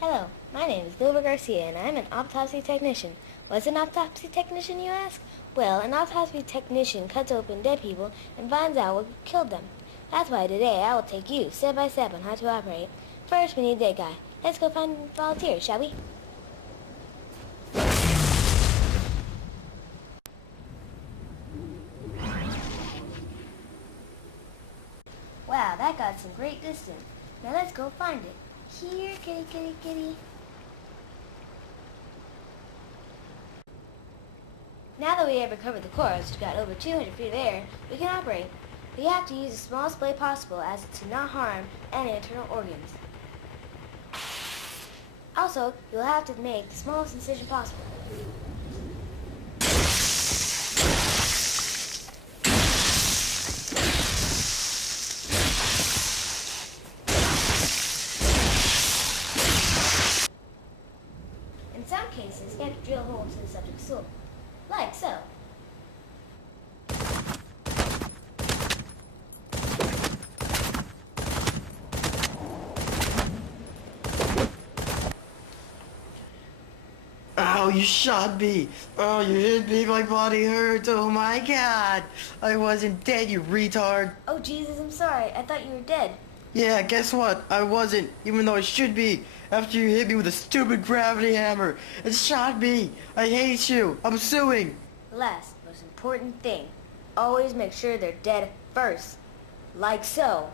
Hello, my name is Wilbur Garcia, and I'm an autopsy technician. What's an autopsy technician, you ask? Well, an autopsy technician cuts open dead people and finds out what killed them. That's why today I will take you step by step on how to operate. First, we need a dead guy. Let's go find volunteers, shall we? Wow, that got some great distance. Now let's go find it. Here, kitty, kitty, kitty. Now that we have recovered the corpse, which got over 200 feet of air, we can operate. We have to use the smallest blade possible as to not harm any internal organs. Also, you'll have to make the smallest incision possible. In some cases, you have to drill a hole into the subject's soul, like so. Oh, you shot me. Oh, you hit me. My body hurts. Oh my God. I wasn't dead, you retard. Oh Jesus, I'm sorry. I thought you were dead. Yeah, guess what? I wasn't, even though I should be. After you hit me with a stupid gravity hammer. It shot me. I hate you. I'm suing. The last, most important thing, always make sure they're dead first. Like so.